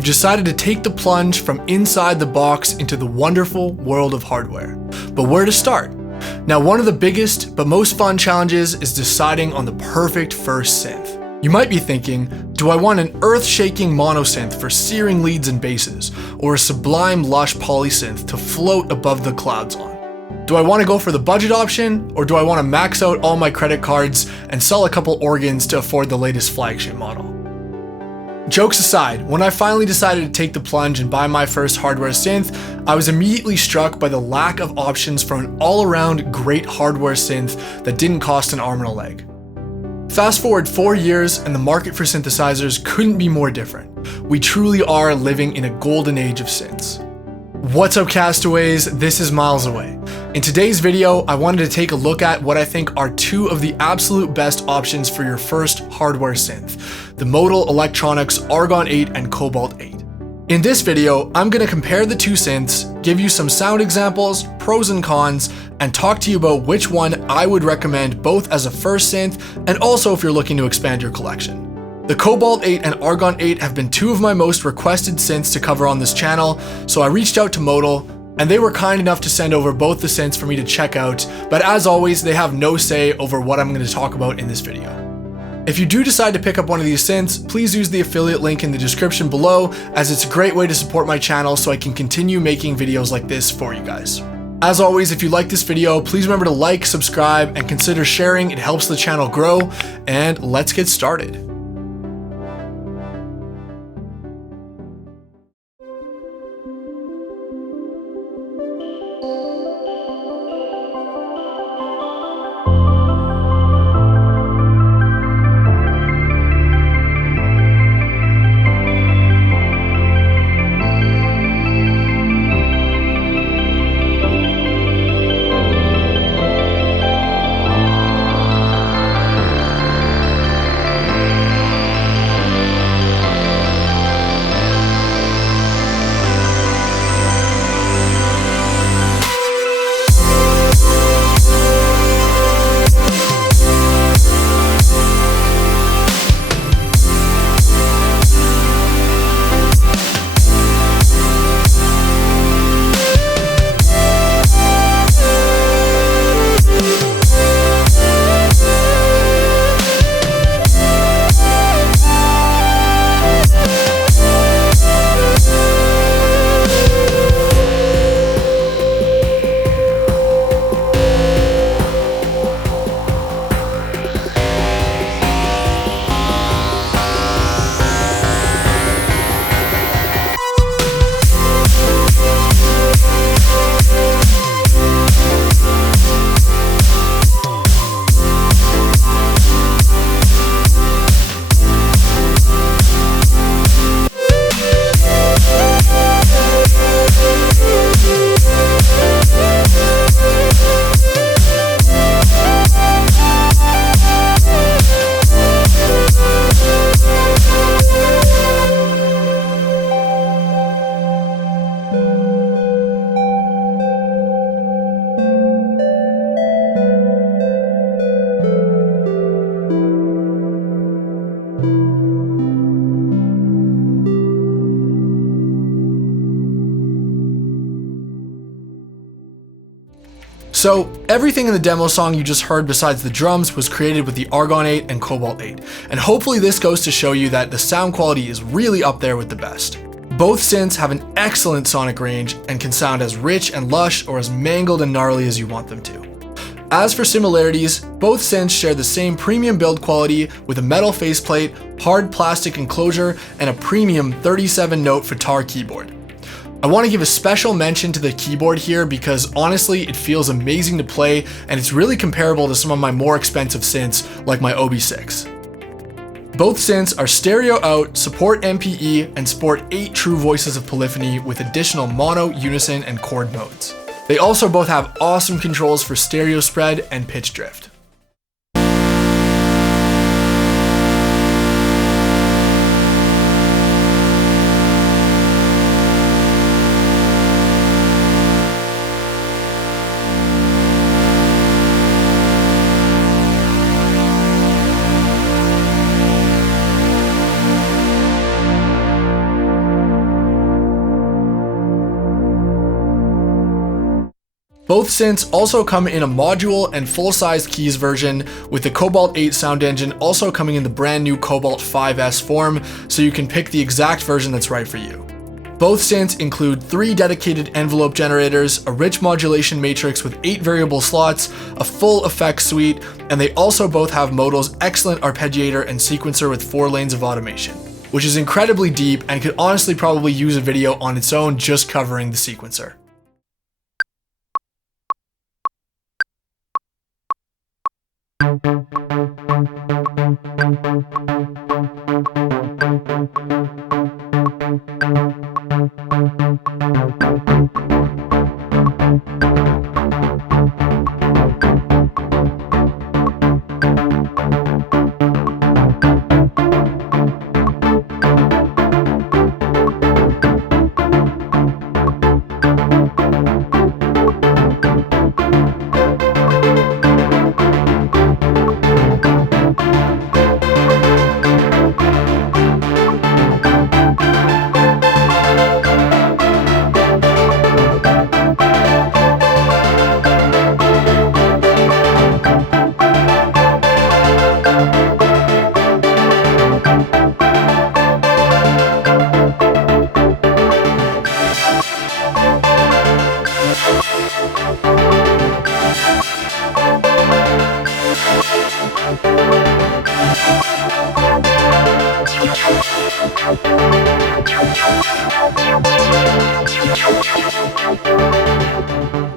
you've decided to take the plunge from inside the box into the wonderful world of hardware. But where to start? Now, one of the biggest but most fun challenges is deciding on the perfect first synth. You might be thinking, do I want an earth-shaking monosynth for searing leads and basses, or a sublime lush polysynth to float above the clouds on? Do I want to go for the budget option, or do I want to max out all my credit cards and sell a couple organs to afford the latest flagship model? Jokes aside, when I finally decided to take the plunge and buy my first hardware synth, I was immediately struck by the lack of options for an all-around great hardware synth that didn't cost an arm and a leg. Fast forward 4 years and the market for synthesizers couldn't be more different. We truly are living in a golden age of synths. What's up, castaways? This is Miles Away. In today's video, I wanted to take a look at what I think are two of the absolute best options for your first hardware synth, the Modal Electronics Argon 8 and Cobalt 8. In this video, I'm going to compare the two synths, give you some sound examples, pros and cons, and talk to you about which one I would recommend both as a first synth and also if you're looking to expand your collection. The Cobalt 8 and Argon 8 have been two of my most requested synths to cover on this channel, so I reached out to Modal, and they were kind enough to send over both the synths for me to check out, but as always, they have no say over what I'm going to talk about in this video. If you do decide to pick up one of these synths, please use the affiliate link in the description below, as it's a great way to support my channel so I can continue making videos like this for you guys. As always, if you like this video, please remember to like, subscribe, and consider sharing. It helps the channel grow, and let's get started. So everything in the demo song you just heard besides the drums was created with the Argon 8 and Cobalt 8, and hopefully this goes to show you that the sound quality is really up there with the best. Both synths have an excellent sonic range and can sound as rich and lush or as mangled and gnarly as you want them to. As for similarities, both synths share the same premium build quality with a metal faceplate, hard plastic enclosure, and a premium 37-note Fatar keyboard. I want to give a special mention to the keyboard here because honestly it feels amazing to play and it's really comparable to some of my more expensive synths like my OB6. Both synths are stereo out, support MPE, and sport 8 true voices of polyphony with additional mono, unison, and chord modes. They also both have awesome controls for stereo spread and pitch drift. Both synths also come in a module and full-size keys version, with the Cobalt 8 sound engine also coming in the brand new Cobalt 5S form, so you can pick the exact version that's right for you. Both synths include 3 dedicated envelope generators, a rich modulation matrix with 8 variable slots, a full effects suite, and they also both have Modal's excellent arpeggiator and sequencer with 4 lanes of automation, which is incredibly deep and could honestly probably use a video on its own just covering the sequencer.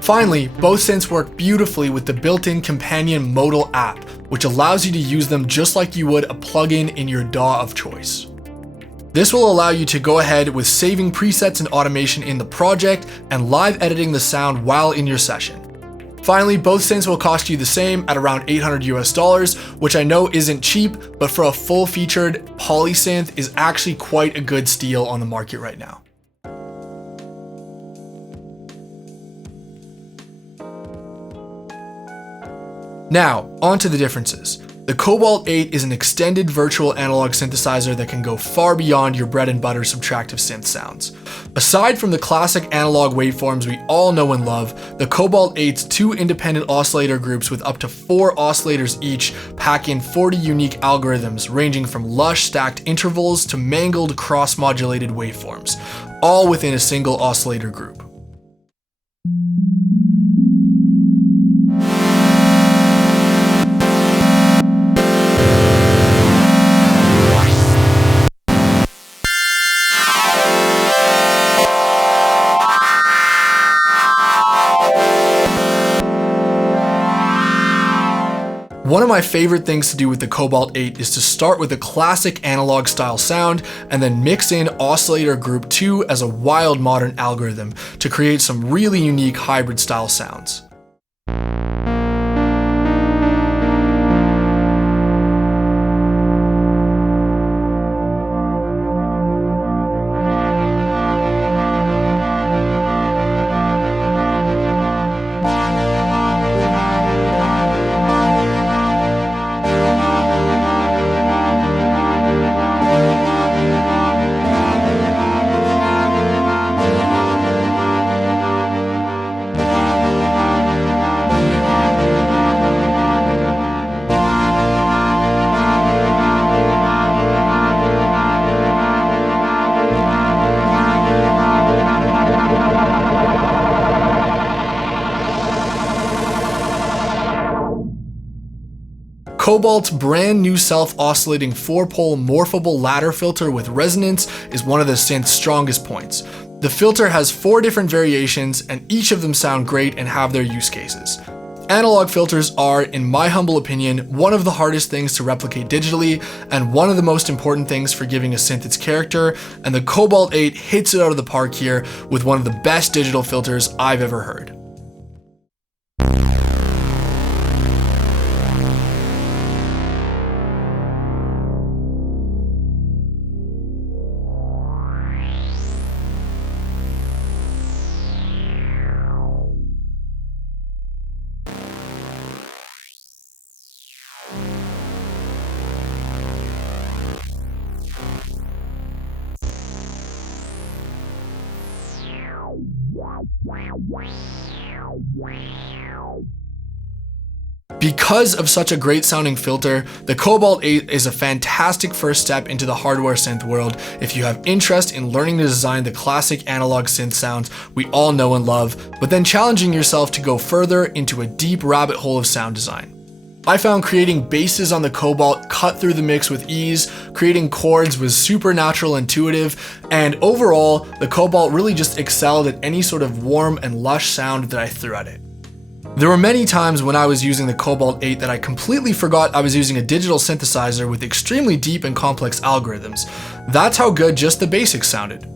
Finally, both synths work beautifully with the built-in companion Modal app, which allows you to use them just like you would a plugin in your DAW of choice. This will allow you to go ahead with saving presets and automation in the project and live editing the sound while in your session. Finally, both synths will cost you the same at around $800 US, which I know isn't cheap, but for a full-featured poly synth is actually quite a good steal on the market right now. Now, on to the differences. The Cobalt 8 is an extended virtual analog synthesizer that can go far beyond your bread and butter subtractive synth sounds. Aside from the classic analog waveforms we all know and love, the Cobalt 8's 2 independent oscillator groups with up to 4 oscillators each pack in 40 unique algorithms ranging from lush stacked intervals to mangled cross-modulated waveforms, all within a single oscillator group. One of my favorite things to do with the Cobalt 8 is to start with a classic analog style sound and then mix in oscillator group 2 as a wild modern algorithm to create some really unique hybrid style sounds. Cobalt's brand new self-oscillating 4-pole morphable ladder filter with resonance is one of the synth's strongest points. The filter has 4 different variations and each of them sound great and have their use cases. Analog filters are, in my humble opinion, one of the hardest things to replicate digitally and one of the most important things for giving a synth its character, and the Cobalt 8 hits it out of the park here with one of the best digital filters I've ever heard. Because of such a great sounding filter, the Cobalt 8 is a fantastic first step into the hardware synth world if you have interest in learning to design the classic analog synth sounds we all know and love, but then challenging yourself to go further into a deep rabbit hole of sound design. I found creating basses on the Cobalt cut through the mix with ease, creating chords was super natural and intuitive, and overall, the Cobalt really just excelled at any sort of warm and lush sound that I threw at it. There were many times when I was using the Cobalt 8 that I completely forgot I was using a digital synthesizer with extremely deep and complex algorithms. That's how good just the basics sounded.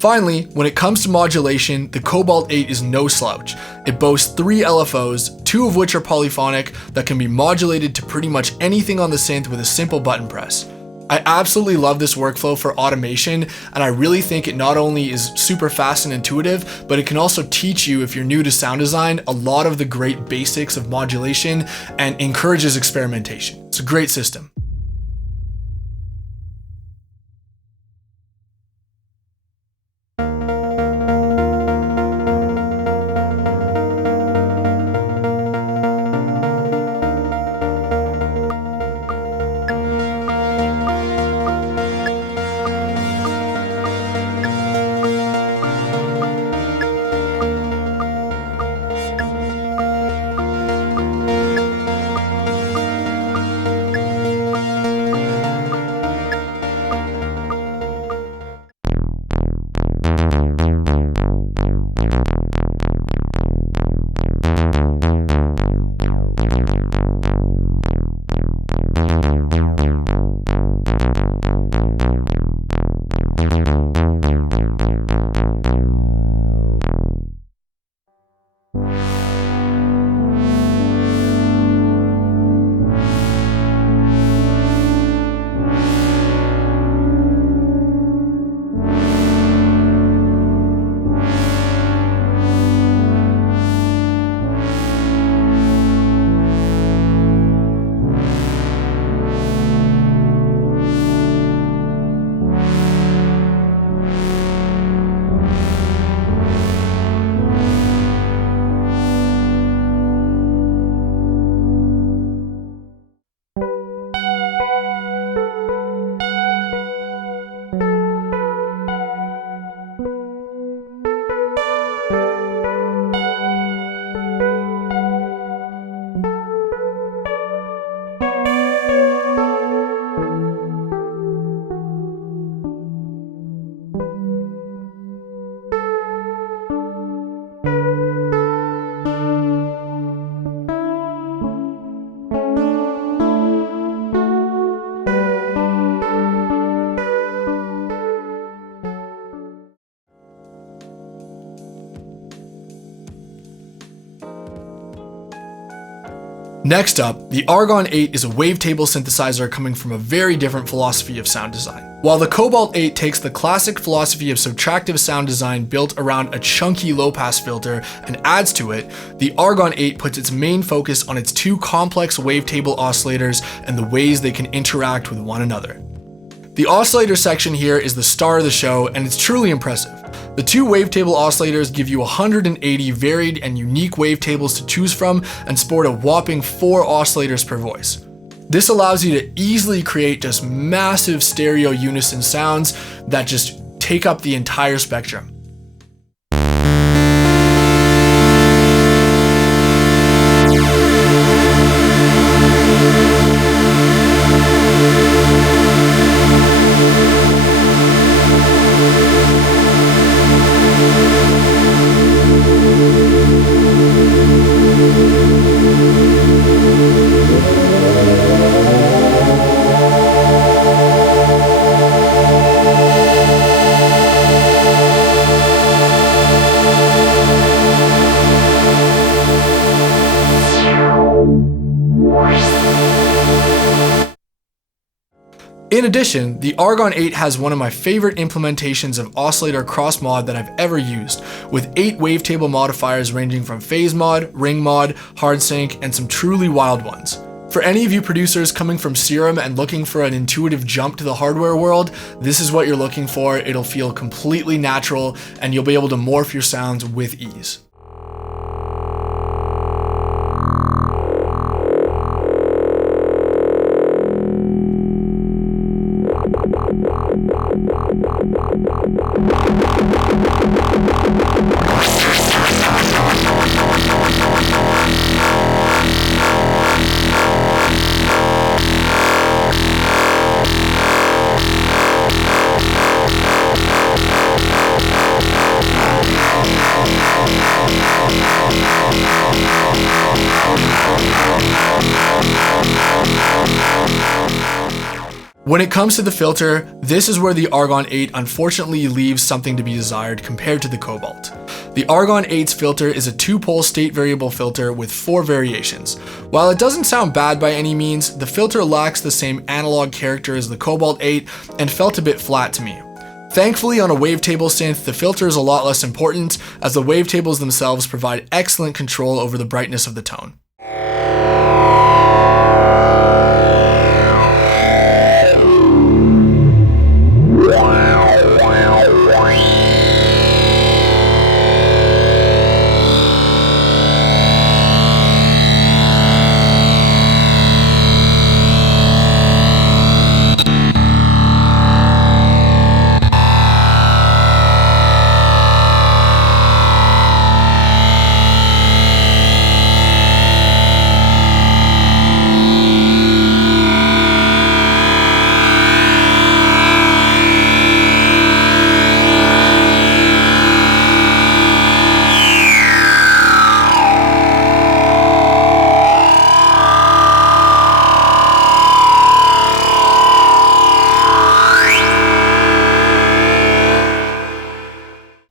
Finally, when it comes to modulation, the Cobalt 8 is no slouch. It boasts 3 LFOs, 2 of which are polyphonic, that can be modulated to pretty much anything on the synth with a simple button press. I absolutely love this workflow for automation, and I really think it not only is super fast and intuitive, but it can also teach you, if you're new to sound design, a lot of the great basics of modulation and encourages experimentation. It's a great system. Next up, the Argon 8 is a wavetable synthesizer coming from a very different philosophy of sound design. While the Cobalt 8 takes the classic philosophy of subtractive sound design built around a chunky low-pass filter and adds to it, the Argon 8 puts its main focus on its 2 complex wavetable oscillators and the ways they can interact with one another. The oscillator section here is the star of the show, and it's truly impressive. The 2 wavetable oscillators give you 180 varied and unique wavetables to choose from and sport a whopping 4 oscillators per voice. This allows you to easily create just massive stereo unison sounds that just take up the entire spectrum. In addition, the Argon 8 has one of my favorite implementations of oscillator cross mod that I've ever used, with 8 wavetable modifiers ranging from phase mod, ring mod, hard sync, and some truly wild ones. For any of you producers coming from Serum and looking for an intuitive jump to the hardware world, this is what you're looking for. It'll feel completely natural and you'll be able to morph your sounds with ease. When it comes to the filter, this is where the Argon 8 unfortunately leaves something to be desired compared to the Cobalt. The Argon 8's filter is a 2-pole state variable filter with 4 variations. While it doesn't sound bad by any means, the filter lacks the same analog character as the Cobalt 8 and felt a bit flat to me. Thankfully, on a wavetable synth, the filter is a lot less important, as the wavetables themselves provide excellent control over the brightness of the tone.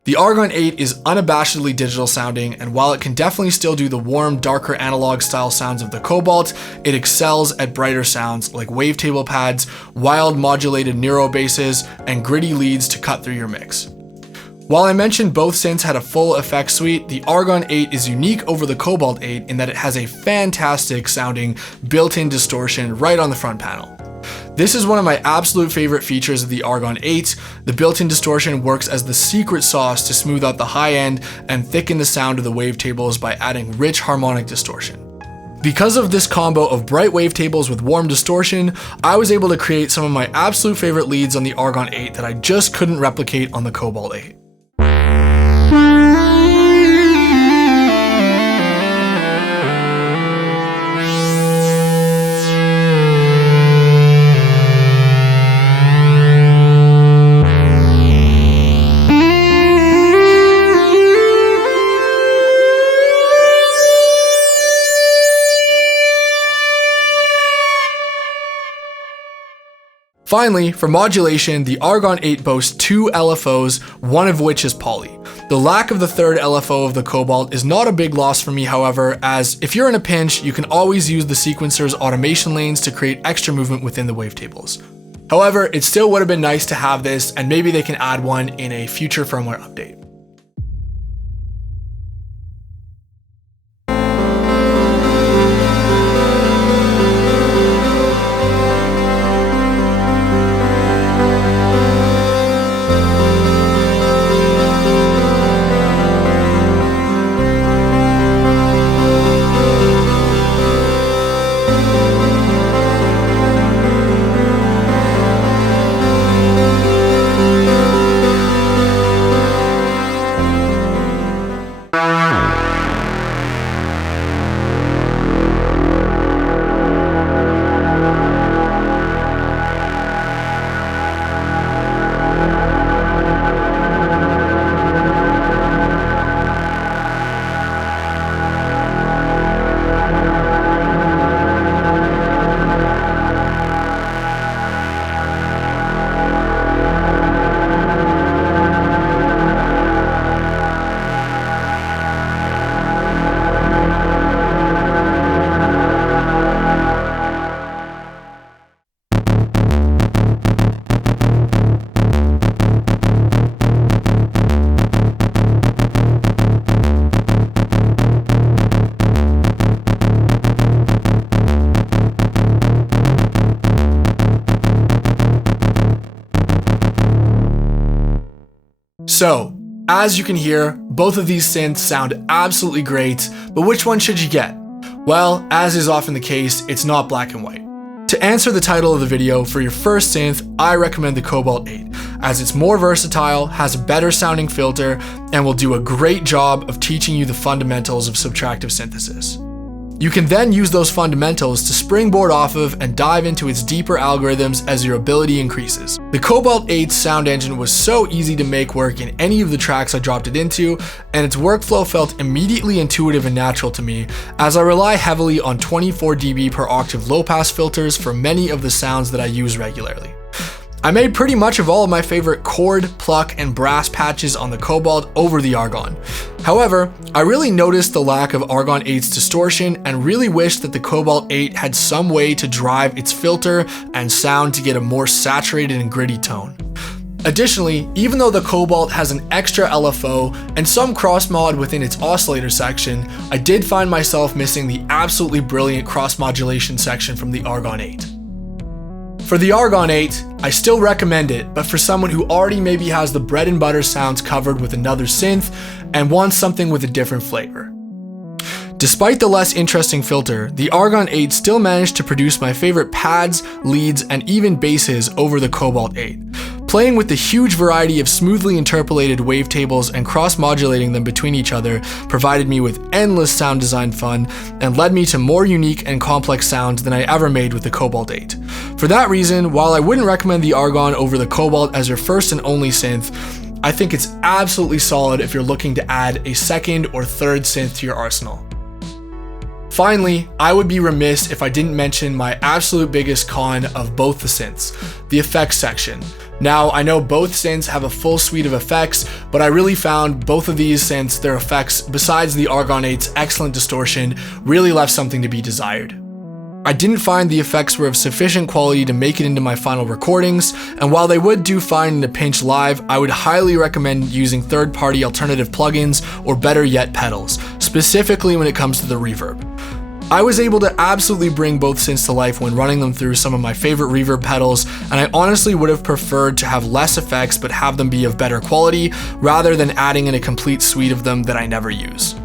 The Argon 8 is unabashedly digital sounding, and while it can definitely still do the warm, darker analog style sounds of the Cobalt, it excels at brighter sounds like wavetable pads, wild modulated neuro basses, and gritty leads to cut through your mix. While I mentioned both synths had a full effects suite, the Argon 8 is unique over the Cobalt 8 in that it has a fantastic sounding built-in distortion right on the front panel. This is one of my absolute favorite features of the Argon 8. The built-in distortion works as the secret sauce to smooth out the high end and thicken the sound of the wavetables by adding rich harmonic distortion. Because of this combo of bright wavetables with warm distortion, I was able to create some of my absolute favorite leads on the Argon 8 that I just couldn't replicate on the Cobalt 8. Finally, for modulation, the Argon 8 boasts 2 LFOs, one of which is poly. The lack of the third LFO of the Cobalt is not a big loss for me, however, as if you're in a pinch, you can always use the sequencer's automation lanes to create extra movement within the wavetables. However, it still would have been nice to have this, and maybe they can add one in a future firmware update. So, as you can hear, both of these synths sound absolutely great, but which one should you get? Well, as is often the case, it's not black and white. To answer the title of the video, for your first synth, I recommend the Cobalt 8, as it's more versatile, has a better sounding filter, and will do a great job of teaching you the fundamentals of subtractive synthesis. You can then use those fundamentals to springboard off of and dive into its deeper algorithms as your ability increases. The Cobalt 8's sound engine was so easy to make work in any of the tracks I dropped it into, and its workflow felt immediately intuitive and natural to me, as I rely heavily on 24 dB per octave low-pass filters for many of the sounds that I use regularly. I made pretty much of all of my favorite chord, pluck, and brass patches on the Cobalt over the Argon. However, I really noticed the lack of Argon 8's distortion and really wished that the Cobalt 8 had some way to drive its filter and sound to get a more saturated and gritty tone. Additionally, even though the Cobalt has an extra LFO and some cross-mod within its oscillator section, I did find myself missing the absolutely brilliant cross-modulation section from the Argon 8. For the Argon 8, I still recommend it, but for someone who already maybe has the bread and butter sounds covered with another synth and wants something with a different flavor. Despite the less interesting filter, the Argon 8 still managed to produce my favorite pads, leads, and even basses over the Cobalt 8. Playing with the huge variety of smoothly interpolated wavetables and cross-modulating them between each other provided me with endless sound design fun and led me to more unique and complex sounds than I ever made with the Cobalt 8. For that reason, while I wouldn't recommend the Argon over the Cobalt as your first and only synth, I think it's absolutely solid if you're looking to add a second or third synth to your arsenal. Finally, I would be remiss if I didn't mention my absolute biggest con of both the synths, the effects section. Now, I know both synths have a full suite of effects, but I really found both of these synths, their effects, besides the Argon 8's excellent distortion, really left something to be desired. I didn't find the effects were of sufficient quality to make it into my final recordings, and while they would do fine in a pinch live, I would highly recommend using third-party alternative plugins or better yet pedals, specifically when it comes to the reverb. I was able to absolutely bring both synths to life when running them through some of my favorite reverb pedals, and I honestly would have preferred to have less effects but have them be of better quality rather than adding in a complete suite of them that I never use.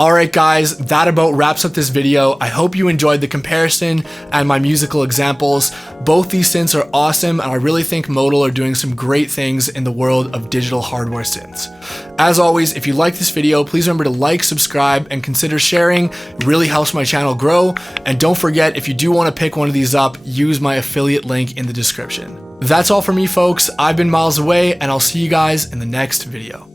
Alright guys, that about wraps up this video. I hope you enjoyed the comparison and my musical examples. Both these synths are awesome, and I really think Modal are doing some great things in the world of digital hardware synths. As always, if you like this video, please remember to like, subscribe, and consider sharing. It really helps my channel grow. And don't forget, if you do want to pick one of these up, use my affiliate link in the description. That's all for me, folks. I've been Miles Away, and I'll see you guys in the next video.